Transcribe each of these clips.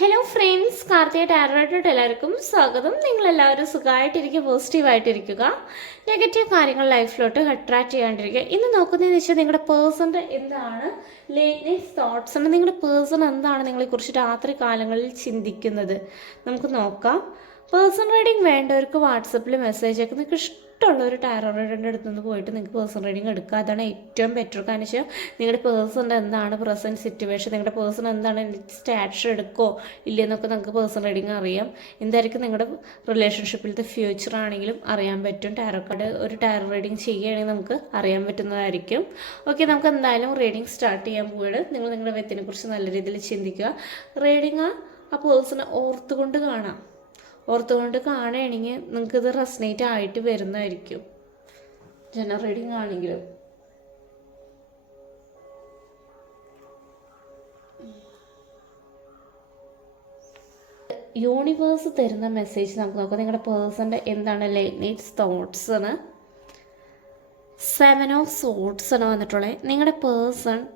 Hello friends Karthika tarot എല്ലാവർക്കും സ്വാഗതം. നിങ്ങളെല്ലാവരും സുഖമായിട്ടിരിക്കുക പോസിറ്റീവായിട്ടിരിക്കുക നെഗറ്റീവ് കാര്യങ്ങൾ ലൈഫിലോട്ട് അട്രാക്റ്റ് ചെയ്യാണ്ടിരിക്കുക. ഇന്ന് നോക്കുന്നതെന്ന് വെച്ചാൽ നിങ്ങളുടെ പേഴ്സൺ എന്താണ് ലേറ്റസ്റ്റ് തോട്ട്സ് ആണ്. നിങ്ങളുടെ പേഴ്സൺ എന്താണ് നിങ്ങളെക്കുറിച്ച് രാത്രി കാലങ്ങളിൽ ചിന്തിക്കുന്നത്? നമുക്ക് നോക്കാം. പേഴ്സൺ റൈഡിങ് വേണ്ടവർക്ക് വാട്സപ്പിൽ മെസ്സേജ് ഒക്കെ നിങ്ങൾക്ക് ഇഷ്ടമുള്ള ഒരു ടാരോ റീഡറിന്റെ അടുത്ത് നിന്ന് പോയിട്ട് നിങ്ങൾക്ക് പേഴ്സൺ റൈഡിങ് എടുക്കുക അതാണ് ഏറ്റവും ബെറ്റർ കാരണം. വെച്ചാൽ നിങ്ങളുടെ പേഴ്സൺ എന്താണ് പ്രസന്റ് സിറ്റുവേഷൻ നിങ്ങളുടെ പേഴ്സൺ എന്താണ് സ്റ്റാറ്റസ് എടുക്കോ ഇല്ലെന്നൊക്കെ നിങ്ങൾക്ക് പേഴ്സൺ റൈഡിങ് അറിയാം. എന്തായിരിക്കും നിങ്ങളുടെ റിലേഷൻഷിപ്പിലത്തെ ഫ്യൂച്ചർ ആണെങ്കിലും അറിയാൻ പറ്റും. ടാരോ കാർഡ് ഒരു ടാരോ റീഡിങ് ചെയ്യുകയാണെങ്കിൽ നമുക്ക് അറിയാൻ പറ്റുന്നതായിരിക്കും. ഓക്കെ നമുക്ക് എന്തായാലും റീഡിങ് സ്റ്റാർട്ട് ചെയ്യാൻ പോവുകയാണ് നിങ്ങൾ നിങ്ങളുടെ വ്യക്തിനെക്കുറിച്ച് നല്ല രീതിയിൽ ചിന്തിക്കുക. റീഡിങ് ആ പേഴ്സണെ ഓർത്തുകൊണ്ട് കാണാം. ഓർത്തുകൊണ്ട് കാണുകയാണെങ്കിൽ നിങ്ങൾക്കിത് റെസനേറ്റ് ആയിട്ട് വരുന്നതായിരിക്കും. ജനറൽ ആണെങ്കിലും. യൂണിവേഴ്സ് തരുന്ന മെസ്സേജ് നമുക്ക് നോക്കാം. നിങ്ങളുടെ പേഴ്സന്റെ എന്താണ് ലൈറ്റ്നേറ്റ്സ് തോട്ട്സ് ആണ് സെവൻ ഓഫ് സോട്ട്സ് ആണ് വന്നിട്ടുള്ളത് നിങ്ങളുടെ പേഴ്സൺ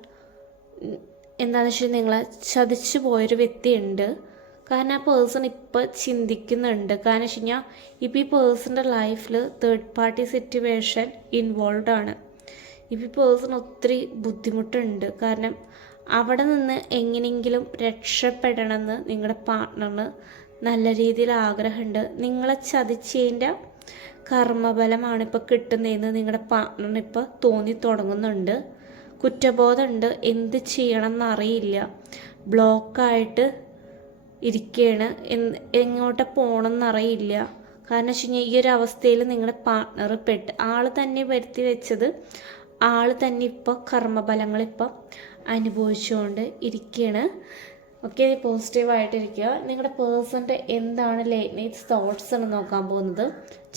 എന്താണെന്ന് വെച്ചാൽ നിങ്ങളെ ചതിച്ചു പോയൊരു വ്യക്തിയുണ്ട്. കാരണം ആ പേഴ്സൺ ഇപ്പോൾ ചിന്തിക്കുന്നുണ്ട്. കാരണം വെച്ച് കഴിഞ്ഞാൽ ഇപ്പോൾ ഈ പേഴ്സന്റെ ലൈഫിൽ തേർഡ് പാർട്ടി സിറ്റുവേഷൻ ഇൻവോൾവ് ആണ്. ഇപ്പോൾ ഈ പേഴ്സൺ ഒത്തിരി ബുദ്ധിമുട്ടുണ്ട്. കാരണം അവിടെ നിന്ന് എങ്ങനെയെങ്കിലും രക്ഷപ്പെടണമെന്ന് നിങ്ങളുടെ പാർട്ട്ണറിന് നല്ല രീതിയിൽ ആഗ്രഹമുണ്ട്. നിങ്ങളെ ചതിച്ചതിന്റെ കർമ്മഫലമാണ് ഇപ്പോൾ കിട്ടുന്നതെന്ന് നിങ്ങളുടെ പാർട്ട്ണറിന് ഇപ്പോൾ തോന്നി തുടങ്ങുന്നുണ്ട്. കുറ്റബോധമുണ്ട്. എന്ത് ചെയ്യണം എന്നറിയില്ല ബ്ലോക്കായിട്ട് ഇരിക്കുകയാണ് എങ്ങോട്ട് പോകണമെന്നറിയില്ല കാരണം വെച്ച് കഴിഞ്ഞാൽ ഈ ഒരു അവസ്ഥയിൽ നിങ്ങളുടെ പാർട്ണർ പെട്ട് ആൾ തന്നെ വരുത്തി വെച്ചത് ആൾ തന്നെ ഇപ്പോൾ കർമ്മഫലങ്ങൾ അനുഭവിച്ചുകൊണ്ട് ഇരിക്കുകയാണ് ഓക്കെ പോസിറ്റീവായിട്ടിരിക്കുക. നിങ്ങളുടെ പേഴ്സന്റെ എന്താണ് ലേറ്റ് നൈറ്റ് തോട്ട്സ് എന്ന് നോക്കാൻ പോകുന്നത്?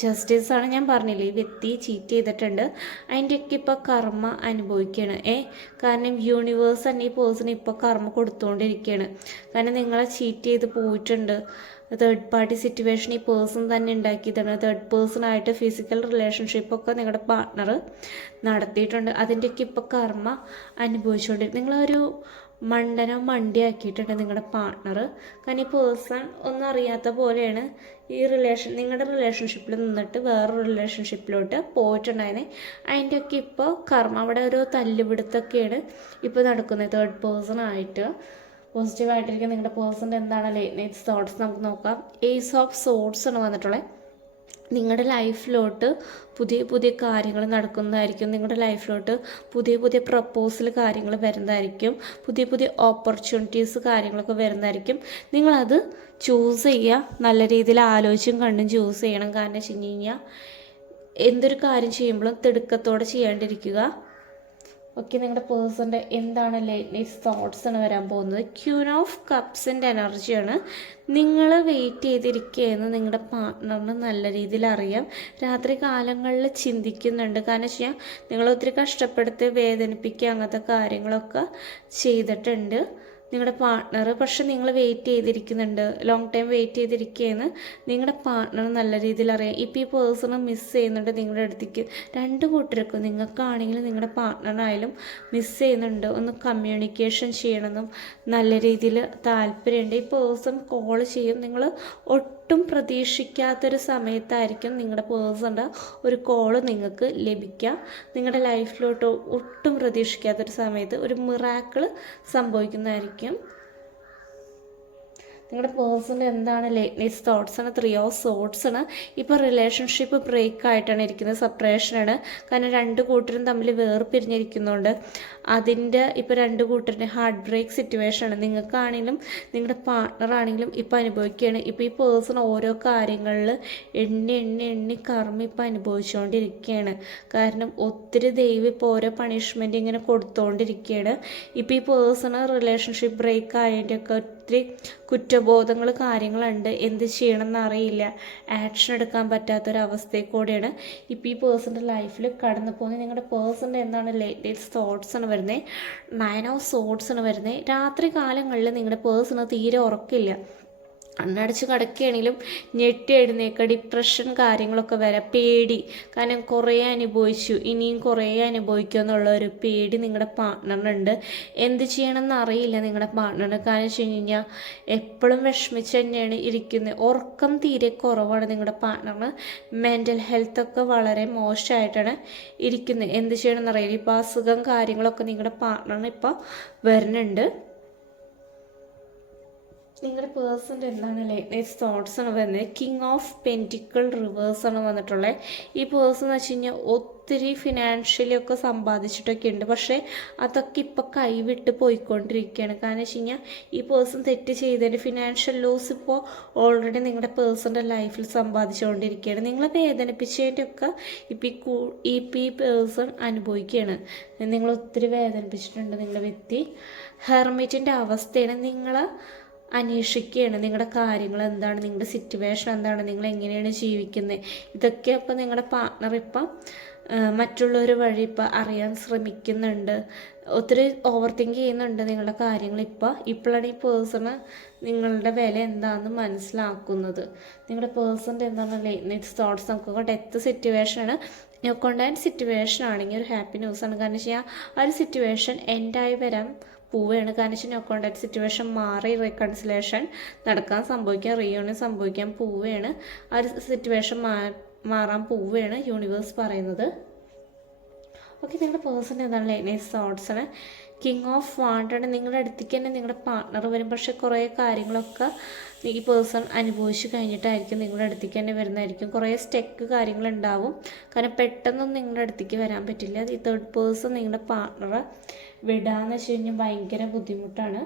ജസ്റ്റിസ് ആണ് ഞാൻ പറഞ്ഞില്ലേ ഈ വ്യക്തി ചീറ്റ് ചെയ്തിട്ടുണ്ട്. അതിന്റെയൊക്കെ ഇപ്പോൾ കർമ്മ അനുഭവിക്കുകയാണ് ഏ കാരണം യൂണിവേഴ്സ് തന്നെ ഈ പേഴ്സൺ ഇപ്പോൾ കർമ്മ കൊടുത്തുകൊണ്ടിരിക്കുകയാണ് കാരണം നിങ്ങളെ ചീറ്റ് ചെയ്ത് പോയിട്ടുണ്ട്. തേർഡ് പാർട്ടി സിറ്റുവേഷൻ ഈ പേഴ്സൺ തന്നെ ഉണ്ടാക്കിയതാണ്. തേർഡ് പേഴ്സണായിട്ട് ഫിസിക്കൽ റിലേഷൻഷിപ്പൊക്കെ നിങ്ങളുടെ പാർട്ണർ നടത്തിയിട്ടുണ്ട്. അതിന്റെയൊക്കെ ഇപ്പോൾ കർമ്മ അനുഭവിച്ചുകൊണ്ടിരിക്കും നിങ്ങളൊരു മണ്ടനോ മണ്ടിയാക്കിയിട്ടുണ്ട് നിങ്ങളുടെ പാർട്ണർ കാരണം ഈ പേഴ്സൺ ഒന്നും അറിയാത്ത പോലെയാണ് ഈ റിലേഷൻ നിങ്ങളുടെ റിലേഷൻഷിപ്പിൽ നിന്നിട്ട് വേറൊരു റിലേഷൻഷിപ്പിലോട്ട് പോയിട്ടുണ്ടായിരുന്നെ. അതിന്റെയൊക്കെ ഇപ്പോൾ കർമ്മ അവിടെ ഒരു തല്ലുപിടുത്തൊക്കെയാണ് ഇപ്പോൾ നടക്കുന്നത്. തേർഡ് പേഴ്സൺ ആയിട്ട് പോസിറ്റീവായിട്ടിരിക്കുന്ന നിങ്ങളുടെ പേഴ്സന്റെ എന്താണ് ലേറ്റ് നൈറ്റ് തോട്ട്സ് നമുക്ക് നോക്കാം. ഏസ് ഓഫ് സോട്ട്സ് ആണ് വന്നിട്ടുള്ളത് നിങ്ങളുടെ ലൈഫിലോട്ട് പുതിയ പുതിയ കാര്യങ്ങൾ നടക്കുന്നതായിരിക്കും. നിങ്ങളുടെ ലൈഫിലോട്ട് പുതിയ പുതിയ പ്രപ്പോസൽ കാര്യങ്ങൾ വരുന്നതായിരിക്കും. പുതിയ പുതിയ ഓപ്പർച്യൂണിറ്റീസ് കാര്യങ്ങളൊക്കെ വരുന്നതായിരിക്കും. നിങ്ങളത് ചൂസ് ചെയ്യുക. നല്ല രീതിയിൽ ആലോചിച്ചും കണ്ടും ചൂസ് ചെയ്യണം. കാരണം വെച്ച് കഴിഞ്ഞ് കഴിഞ്ഞാൽ എന്തൊരു കാര്യം ചെയ്യുമ്പോഴും തിടുക്കത്തോടെ ചെയ്യാണ്ടിരിക്കുക. ഓക്കെ നിങ്ങളുടെ പേഴ്സന്റെ എന്താണ് ലേറ്റ്നൈറ്റ്സ് തോട്ട്സ് ആണ് വരാൻ പോകുന്നത്? ക്യൂൻ ഓഫ് കപ്സിന്റെ എനർജിയാണ് നിങ്ങൾ വെയിറ്റ് ചെയ്തിരിക്കുകയെന്ന് നിങ്ങളുടെ പാർട്ട്ണറിന് നല്ല രീതിയിൽ അറിയാം. രാത്രി കാലങ്ങളിൽ ചിന്തിക്കുന്നുണ്ട്. കാരണം വെച്ച് കഴിഞ്ഞാൽ നിങ്ങളൊത്തിരി കഷ്ടപ്പെടുത്തി വേദനിപ്പിക്കുക അങ്ങനത്തെ കാര്യങ്ങളൊക്കെ ചെയ്തിട്ടുണ്ട്. നിങ്ങളുടെ പാർട്ണർ പക്ഷെ നിങ്ങൾ വെയിറ്റ് ചെയ്തിരിക്കുന്നുണ്ട്. ലോങ് ടൈം വെയിറ്റ് ചെയ്തിരിക്കുകയെന്ന് നിങ്ങളുടെ പാർട്ണർ നല്ല രീതിയിൽ അറിയാം. ഇപ്പോൾ ഈ പേഴ്സണ് മിസ് ചെയ്യുന്നുണ്ട് നിങ്ങളുടെ അടുത്തേക്ക്. രണ്ട് കൂട്ടർക്കും നിങ്ങൾക്കാണെങ്കിലും നിങ്ങളുടെ പാർട്ട്ണറായാലും മിസ് ചെയ്യുന്നുണ്ട്. ഒന്ന് കമ്മ്യൂണിക്കേഷൻ ചെയ്യണമെന്നും നല്ല രീതിയിൽ താല്പര്യമുണ്ട് ഈ പേഴ്സൺ കോൾ ചെയ്യും. നിങ്ങൾ ഒട്ടും പ്രതീക്ഷിക്കാത്തൊരു സമയത്തായിരിക്കും നിങ്ങളുടെ പേഴ്സണിന്റെ ഒരു കോൾ നിങ്ങൾക്ക് ലഭിക്കുക നിങ്ങളുടെ ലൈഫിലോട്ട് ഒട്ടും പ്രതീക്ഷിക്കാത്തൊരു സമയത്ത് ഒരു മിറാക്കിൾ സംഭവിക്കുന്നതായിരിക്കും. നിങ്ങളുടെ പേഴ്സൺ എന്താണ് ലേറ്റ്നെസ് ആണ് ത്രീ ഓഫ് ആണ് ഇപ്പോൾ റിലേഷൻഷിപ്പ് ബ്രേക്ക് ആയിട്ടാണ് ഇരിക്കുന്നത് സെപ്പറേഷനാണ് കാരണം രണ്ട് കൂട്ടരും തമ്മിൽ വേർപിരിഞ്ഞിരിക്കുന്നുണ്ട്. അതിന്റെ ഇപ്പോൾ രണ്ട് കൂട്ടരുടെ ഹാർട്ട് ബ്രേക്ക് സിറ്റുവേഷൻ ആണ്. നിങ്ങൾക്കാണെങ്കിലും നിങ്ങളുടെ പാർട്ണർ ആണെങ്കിലും ഇപ്പോൾ അനുഭവിക്കുകയാണ് ഇപ്പോൾ ഈ പേഴ്സൺ ഓരോ കാര്യങ്ങളിൽ എണ്ണി എണ്ണി എണ്ണി കർമ്മ ഇപ്പോൾ അനുഭവിച്ചുകൊണ്ടിരിക്കുകയാണ് കാരണം ഒത്തിരി ദൈവം ഇപ്പോൾ ഓരോ പണിഷ്മെന്റ് ഇങ്ങനെ കൊടുത്തുകൊണ്ടിരിക്കുകയാണ് ഇപ്പോൾ ഈ പേഴ്സൺ റിലേഷൻഷിപ്പ് ബ്രേക്ക് ആയതിന്റെയൊക്കെ ഒത്തിരി കുറ്റബോധങ്ങൾ കാര്യങ്ങളുണ്ട്. എന്ത് ചെയ്യണമെന്ന് അറിയില്ല ആക്ഷൻ എടുക്കാൻ പറ്റാത്തൊരവസ്ഥയിൽ കൂടെയാണ് ഇപ്പോൾ ഈ പേഴ്സന്റെ ലൈഫിൽ കടന്നു പോകുന്നത് നിങ്ങളുടെ പേഴ്സന്റെ എന്താണ് ലേറ്റസ്റ്റ് തോട്ട്സ് ആണ് വരുന്നത് നയൻ ഓഫ് ആണ് വരുന്നത് രാത്രി കാലങ്ങളിൽ നിങ്ങളുടെ പേഴ്സണ് തീരെ ഉറക്കില്ല. കണ്ണടച്ച് കിടക്കുകയാണെങ്കിലും ഞെട്ടി എഴുന്നേക്ക ഡിപ്രഷൻ കാര്യങ്ങളൊക്കെ വരാം പേടി. കാരണം കുറേ അനുഭവിച്ചു. ഇനിയും കുറേ അനുഭവിക്കുക എന്നുള്ള ഒരു പേടി നിങ്ങളുടെ പാർട്ട്ണറിനുണ്ട് എന്ത് ചെയ്യണമെന്ന് അറിയില്ല നിങ്ങളുടെ പാർട്ട്ണറിന് കാരണം വെച്ച് കഴിഞ്ഞാൽ എപ്പോഴും വിഷമിച്ച് തന്നെയാണ് ഇരിക്കുന്നത് ഉറക്കം തീരെ കുറവാണ് നിങ്ങളുടെ പാർട്ട്ണറിന് മെന്റൽ ഹെൽത്തൊക്കെ വളരെ മോശമായിട്ടാണ് ഇരിക്കുന്നത് എന്ത് ചെയ്യണമെന്ന് അറിയില്ല. ഇപ്പോൾ അസുഖം കാര്യങ്ങളൊക്കെ നിങ്ങളുടെ പാർട്ട്ണറിന് ഇപ്പോൾ വരുന്നുണ്ട്. നിങ്ങളുടെ പേഴ്സന്റെ എന്താണ് ലേറ്റസ്റ്റ് തോട്ട്സ് ആണ് വരുന്നത് കിങ് ഓഫ് പെന്റിക്കിൾ റിവേഴ്സ് ആണ് വന്നിട്ടുള്ളത് ഈ പേഴ്സൺ എന്ന് വെച്ച് കഴിഞ്ഞാൽ ഒത്തിരി ഫിനാൻഷ്യലി ഒക്കെ സമ്പാദിച്ചിട്ടൊക്കെ ഉണ്ട് പക്ഷേ അതൊക്കെ ഇപ്പോൾ കൈവിട്ട് പോയിക്കൊണ്ടിരിക്കുകയാണ് കാരണം വെച്ച് കഴിഞ്ഞാൽ ഈ പേഴ്സൺ തെറ്റ് ചെയ്തതിന്റെ ഫിനാൻഷ്യൽ ലോസ് ഇപ്പോൾ ഓൾറെഡി നിങ്ങളുടെ പേഴ്സന്റെ ലൈഫിൽ സമ്പാദിച്ചുകൊണ്ടിരിക്കുകയാണ് നിങ്ങളെ വേദനിപ്പിച്ചതിന്റെയൊക്കെ ഇപ്പോൾ ഇപ്പം ഈ കൂ ഈ പേഴ്സൺ അനുഭവിക്കുകയാണ് നിങ്ങൾ ഒത്തിരി വേദനിപ്പിച്ചിട്ടുണ്ട് നിങ്ങളുടെ വ്യക്തി. ഹെർമിറ്റിന്റെ അവസ്ഥയാണ് നിങ്ങൾ അന്വേഷിക്കുകയാണ്. നിങ്ങളുടെ കാര്യങ്ങൾ എന്താണ്? നിങ്ങളുടെ സിറ്റുവേഷൻ എന്താണ്? നിങ്ങൾ എങ്ങനെയാണ് ജീവിക്കുന്നത് ഇതൊക്കെ അപ്പോൾ നിങ്ങളുടെ പാർട്ണർ ഇപ്പം മറ്റുള്ളവർ വഴി ഇപ്പം അറിയാൻ ശ്രമിക്കുന്നുണ്ട്. ഒത്തിരി ഓവർ തിങ്ക് ചെയ്യുന്നുണ്ട് നിങ്ങളുടെ കാര്യങ്ങൾ ഇപ്പോൾ ഇപ്പോഴാണ് ഈ പേഴ്സണ് നിങ്ങളുടെ വില എന്താണെന്ന് മനസ്സിലാക്കുന്നത്. നിങ്ങളുടെ പേഴ്സന്റെ എന്താണ് ലേറ്റ് തോട്ട്സ് നമുക്ക് ഡെത്ത് സിറ്റുവേഷനാണ് കൊണ്ടായ സിറ്റുവേഷൻ ആണെങ്കിൽ ഒരു ഹാപ്പി ന്യൂസ് ആണ്. കാരണം വെച്ചാൽ ആ ഒരു സിറ്റുവേഷൻ എൻഡായി വരാൻ പോവുകയാണ്. കാരണം വെച്ചാൽ നോ സിറ്റുവേഷൻ മാറി റീകൺസിലേഷൻ നടക്കാൻ സംഭവിക്കാം റീയൂണിയൻ സംഭവിക്കാൻ പോവുകയാണ്. ആ ഒരു സിറ്റുവേഷൻ മാറാൻ പോവുകയാണ് യൂണിവേഴ്സ് പറയുന്നത്. ഓക്കെ നിങ്ങളുടെ പേഴ്സൺ എന്താണ് ലൈനേഴ്സ് തോട്ട്സാണ് കിങ് ഓഫ് വാണ്ടാണ് നിങ്ങളുടെ അടുത്തേക്ക് തന്നെ നിങ്ങളുടെ പാർട്ണർ വരും. പക്ഷെ കുറേ കാര്യങ്ങളൊക്കെ ഈ പേഴ്സൺ അനുഭവിച്ച് കഴിഞ്ഞിട്ടായിരിക്കും നിങ്ങളുടെ അടുത്തേക്ക് തന്നെ വരുന്നതായിരിക്കും. കുറേ സ്റ്റെക്ക് കാര്യങ്ങളുണ്ടാവും. കാരണം പെട്ടെന്നൊന്നും നിങ്ങളുടെ അടുത്തേക്ക് വരാൻ പറ്റില്ല. ഈ തേർഡ് പേഴ്സൺ നിങ്ങളുടെ പാർട്ട്ണറെ വിടാന്ന് വെച്ച് കഴിഞ്ഞാൽ ഭയങ്കര ബുദ്ധിമുട്ടാണ്.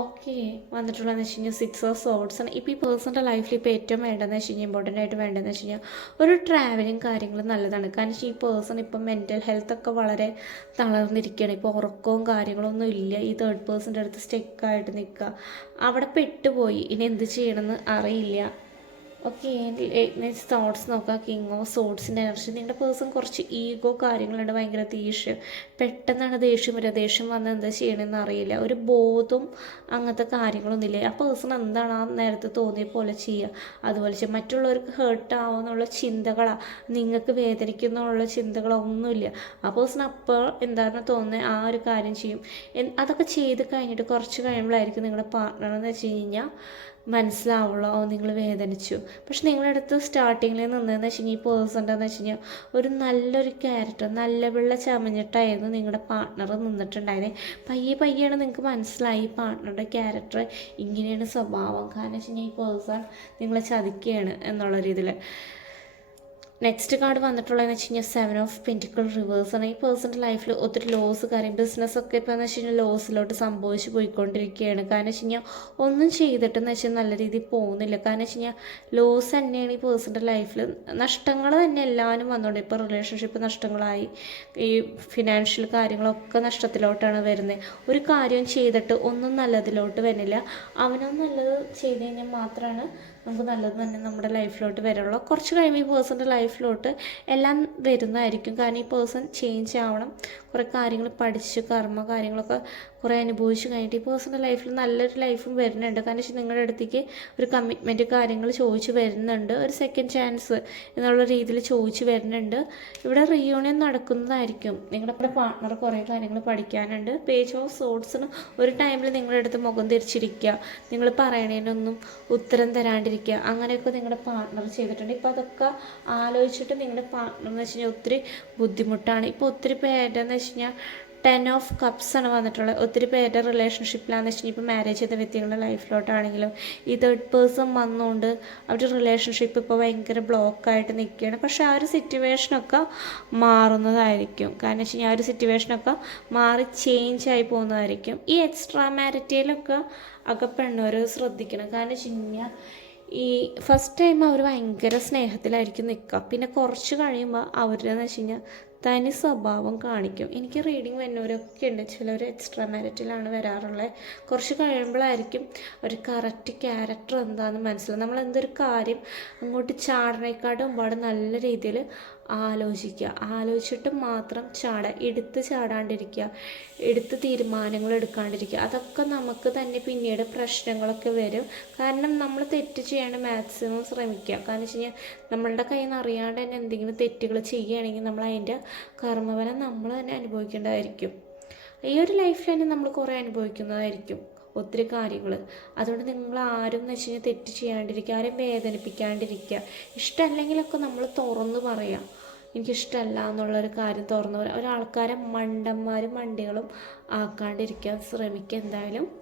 ഓക്കെ വന്നിട്ടുള്ളതെന്ന് വെച്ച് കഴിഞ്ഞാൽ സിക്സ് ഓഫ് സോട്ട്സ് ആണ്. ഇപ്പോൾ ഈ പേഴ്സണിന്റെ ലൈഫിൽ ഇപ്പോൾ ഏറ്റവും വേണ്ടതെന്ന് വെച്ച് കഴിഞ്ഞാൽ ഇമ്പോർട്ടന്റ് ആയിട്ട് വേണ്ടതെന്ന് വെച്ച് കഴിഞ്ഞാൽ ഒരു ട്രാവലിങ് കാര്യങ്ങൾ നല്ലതാണ്. കാരണം ഈ പേഴ്സൺ ഇപ്പം മെന്റൽ ഹെൽത്തൊക്കെ വളരെ തളർന്നിരിക്കുകയാണ് ഇപ്പോൾ ഉറക്കവും കാര്യങ്ങളൊന്നും ഇല്ല. ഈ തേർഡ് പേഴ്സന്റെ അടുത്ത് സ്റ്റെക്കായിട്ട് നിൽക്കുക അവിടെ പെട്ടുപോയി. ഇനി എന്ത് ചെയ്യണമെന്ന് അറിയില്ല. ഓക്കെ നെക്സ്റ്റ് തോട്ട്സ് നോക്കാം? കിങ് ഓഫ് സോട്ട്സിന്റെ എനർജി നിങ്ങളുടെ പേഴ്സൺ കുറച്ച് ഈഗോ കാര്യങ്ങളുണ്ട് ഭയങ്കര ദേഷ്യം. പെട്ടെന്നാണ് ദേഷ്യം വരിക. ദേഷ്യം വന്ന് എന്താ ചെയ്യണമെന്ന് അറിയില്ല. ഒരു ബോധം അങ്ങനത്തെ കാര്യങ്ങളൊന്നുമില്ല? ആ പേഴ്സൺ എന്താണ് ആ നേരത്തെ തോന്നിയ പോലെ ചെയ്യുക? അതുപോലെ ചെയ്യുക മറ്റുള്ളവർക്ക് ഹേർട്ട് ആവുമെന്നുള്ള ചിന്തകളാണ് നിങ്ങൾക്ക് വേദനിക്കുന്നുള്ള ചിന്തകളൊന്നുമില്ല ആ പേഴ്സൺ അപ്പോൾ എന്താണ് തോന്നുന്നത് ആ ഒരു കാര്യം ചെയ്യും. അതൊക്കെ ചെയ്ത് കഴിഞ്ഞിട്ട് കുറച്ച് കഴിയുമ്പോഴായിരിക്കും നിങ്ങളുടെ പാർട്ട്ണർ എന്ന് വെച്ച് കഴിഞ്ഞാൽ മനസ്സിലാവുള്ളൂ. നിങ്ങൾ വേദനിച്ചു. പക്ഷെ നിങ്ങളുടെ അടുത്ത് സ്റ്റാർട്ടിങ്ങിൽ നിന്നതെന്ന് വെച്ച് കഴിഞ്ഞാൽ ഈ പേഴ്സൺ എന്ന് വെച്ച് കഴിഞ്ഞാൽ ഒരു നല്ലൊരു ക്യാരക്ടർ നല്ല വെള്ള ചമഞ്ഞിട്ടായിരുന്നു നിങ്ങളുടെ പാർട്ട്ണർ നിന്നിട്ടുണ്ടായത് പയ്യെ പയ്യാണ് നിങ്ങൾക്ക് മനസ്സിലായി ഈ പാർട്ട്ണറുടെ ക്യാരക്ടർ ഇങ്ങനെയാണ് സ്വഭാവം. കാരണം വെച്ച് കഴിഞ്ഞാൽ ഈ പേഴ്സൺ നിങ്ങളെ ചതിക്കുകയാണ് എന്നുള്ള രീതിയിൽ നെക്സ്റ്റ് കാർഡ് വന്നിട്ടുള്ളതെന്ന് വെച്ച് കഴിഞ്ഞാൽ സെവൻ ഓഫ് പെന്റിക്കിൾ റിവേഴ്സ് ആണ്. ഈ പേഴ്സന്റെ ലൈഫിൽ ഒത്തിരി ലോസ് കാര്യം ബിസിനസ്സൊക്കെ ഇപ്പോൾ എന്ന് വെച്ച് കഴിഞ്ഞാൽ ലോസിലോട്ട് സംഭവിച്ച് പോയിക്കൊണ്ടിരിക്കുകയാണ്. കാരണം വെച്ച് കഴിഞ്ഞാൽ ഒന്നും ചെയ്തിട്ടെന്ന് വെച്ചാൽ നല്ല രീതിയിൽ പോകുന്നില്ല. കാരണം വെച്ച് കഴിഞ്ഞാൽ ലോസ് തന്നെയാണ് ഈ പേഴ്സന്റെ ലൈഫിൽ നഷ്ടങ്ങൾ തന്നെ എല്ലാവരും വന്നുകൊണ്ട് ഇപ്പോൾ റിലേഷൻഷിപ്പ് നഷ്ടങ്ങളായി. ഈ ഫിനാൻഷ്യൽ കാര്യങ്ങളൊക്കെ നഷ്ടത്തിലോട്ടാണ് വരുന്നത്. ഒരു കാര്യം ചെയ്തിട്ട് ഒന്നും നല്ലതിലോട്ട് വരുന്നില്ല. അവനും നല്ലത് ചെയ്ത് കഴിഞ്ഞാൽ മാത്രമാണ് നമുക്ക് നല്ലത് തന്നെ നമ്മുടെ ലൈഫിലോട്ട് വരുള്ളൂ കുറച്ച് കഴിയുമ്പോൾ ഈ പേഴ്സന്റെ ലൈഫിലോട്ട് എല്ലാം വരുന്നതായിരിക്കും. കാരണം ഈ പേഴ്സൺ ചേഞ്ച് ആവണം. കുറേ കാര്യങ്ങൾ പഠിച്ച് കർമ്മ കാര്യങ്ങളൊക്കെ കുറേ അനുഭവിച്ച് കഴിഞ്ഞിട്ട് ഈ പേഴ്സന്റെ ലൈഫിൽ നല്ലൊരു ലൈഫും വരുന്നുണ്ട്. കാരണം വെച്ചാൽ നിങ്ങളുടെ അടുത്തേക്ക് ഒരു കമ്മിറ്റ്മെന്റ് കാര്യങ്ങൾ ചോദിച്ച് വരുന്നുണ്ട്. ഒരു സെക്കൻഡ് ചാൻസ് എന്നുള്ള രീതിയിൽ ചോദിച്ച് വരുന്നുണ്ട്. ഇവിടെ റീയൂണിയൻ നടക്കുന്നതായിരിക്കും. നിങ്ങളുടെ പാർട്ണർ കുറേ കാര്യങ്ങൾ പഠിക്കാനുണ്ട്. പേജ് ഓഫ് സോട്ട്സിന് ഒരു ടൈമിൽ നിങ്ങളുടെ അടുത്ത് മുഖം തിരിച്ചിരിക്കുക. നിങ്ങൾ പറയണതിനൊന്നും ഉത്തരം തരാണ്ടിരിക്കുക. അങ്ങനെയൊക്കെ നിങ്ങളുടെ പാർട്ണർ ചെയ്തിട്ടുണ്ട്. ഇപ്പോൾ അതൊക്കെ ആലോചിച്ചിട്ട് നിങ്ങളുടെ പാർട്ണർ എന്ന് വെച്ച് കഴിഞ്ഞാൽ ഒത്തിരി ബുദ്ധിമുട്ടാണ്. ഇപ്പോൾ ഒത്തിരി പേരെന്ന് വെച്ച് കഴിഞ്ഞാൽ ടെൻ ഓഫ് കപ്സ് ആണ് വന്നിട്ടുള്ളത്. ഒത്തിരി പേരുടെ റിലേഷൻഷിപ്പിലാണെന്ന് വെച്ച് കഴിഞ്ഞാൽ ഇപ്പോൾ മാരേജ് ചെയ്ത വ്യക്തികളുടെ ലൈഫിലോട്ടാണെങ്കിലും ഈ തേർഡ് പേഴ്സൺ വന്നുകൊണ്ട് അവരുടെ റിലേഷൻഷിപ്പ് ഇപ്പോൾ ഭയങ്കര ബ്ലോക്കായിട്ട് നിൽക്കുകയാണ് പക്ഷെ ആ ഒരു സിറ്റുവേഷനൊക്കെ മാറുന്നതായിരിക്കും. കാരണം വെച്ച് കഴിഞ്ഞാൽ ആ ഒരു സിറ്റുവേഷനൊക്കെ മാറി ചേഞ്ച് ആയി പോകുന്നതായിരിക്കും. ഈ എക്സ്ട്രാ മാരിറ്റയിലൊക്കെ അകപ്പെണ്ണവർ ശ്രദ്ധിക്കണം. കാരണം വെച്ച് കഴിഞ്ഞാൽ ഈ ഫസ്റ്റ് ടൈം അവർ ഭയങ്കര സ്നേഹത്തിലായിരിക്കും നിൽക്കുക പിന്നെ കുറച്ച് കഴിയുമ്പോൾ അവരുടെന്ന് വെച്ച് കഴിഞ്ഞാൽ തനി സ്വഭാവം കാണിക്കും. എനിക്ക് റീഡിങ് വരുന്നവരൊക്കെ ഉണ്ട്. ചിലർ എക്സ്ട്രാ മാരിറ്റിലാണ് വരാറുള്ളത് കുറച്ച് കഴിയുമ്പോഴായിരിക്കും ഒരു കറക്റ്റ് ക്യാരക്ടർ എന്താണെന്ന് മനസ്സിലാവും നമ്മൾ എന്തൊരു കാര്യം അങ്ങോട്ട് ചാടനേക്കാട്ടും മുമ്പാട് നല്ല രീതിയിൽ ആലോചിക്കുക. ആലോചിച്ചിട്ട് മാത്രം ചാടുക എടുത്ത് ചാടാണ്ടിരിക്കുക എടുത്ത് തീരുമാനങ്ങൾ എടുക്കാണ്ടിരിക്കുക. അതൊക്കെ നമുക്ക് തന്നെ പിന്നീട് പ്രശ്നങ്ങളൊക്കെ വരും. കാരണം നമ്മൾ തെറ്റ് ചെയ്യാണ്ട് മാക്സിമം ശ്രമിക്കുക. കാരണം വെച്ച് കഴിഞ്ഞാൽ നമ്മളുടെ കയ്യിൽ നിന്ന് അറിയാണ്ട് തന്നെ എന്തെങ്കിലും തെറ്റുകൾ ചെയ്യുകയാണെങ്കിൽ നമ്മൾ അതിന്റെ കർമ്മഫലം നമ്മൾ തന്നെ അനുഭവിക്കേണ്ടതായിരിക്കും. ഈ ഒരു ലൈഫിൽ തന്നെ നമ്മൾ കുറേ അനുഭവിക്കുന്നതായിരിക്കും. ഒത്തിരി കാര്യങ്ങൾ. അതുകൊണ്ട് നിങ്ങൾ ആരും എന്ന് വെച്ച് കഴിഞ്ഞാൽ തെറ്റ് ചെയ്യാണ്ടിരിക്കുക ആരും വേദനിപ്പിക്കാണ്ടിരിക്കുക. ഇഷ്ടമല്ലെങ്കിലൊക്കെ നമ്മൾ തുറന്ന് പറയാം. എനിക്കിഷ്ടമല്ല എന്നുള്ളൊരു കാര്യം തുറന്ന് പറയാം. ഒരാൾക്കാരെ മണ്ടന്മാരും മണ്ടികളും ആക്കാണ്ടിരിക്കാൻ ശ്രമിക്കുക എന്തായാലും.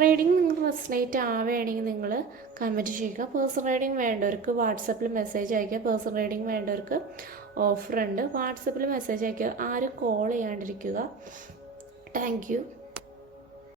റൈഡിങ് നിങ്ങൾ റെസ്നേറ്റ് ആവുകയാണെങ്കിൽ നിങ്ങൾ കമന്റ് ചെയ്യുക. പേഴ്സണൽ റൈഡിങ് വേണ്ടവർക്ക് വാട്സപ്പിൽ മെസ്സേജ് അയക്കുക പേഴ്സണൽ റൈഡിങ് വേണ്ടവർക്ക് ഓഫറുണ്ട് വാട്സപ്പിൽ മെസ്സേജ് അയക്കുക ആരും കോൾ ചെയ്യാണ്ടിരിക്കുക. താങ്ക്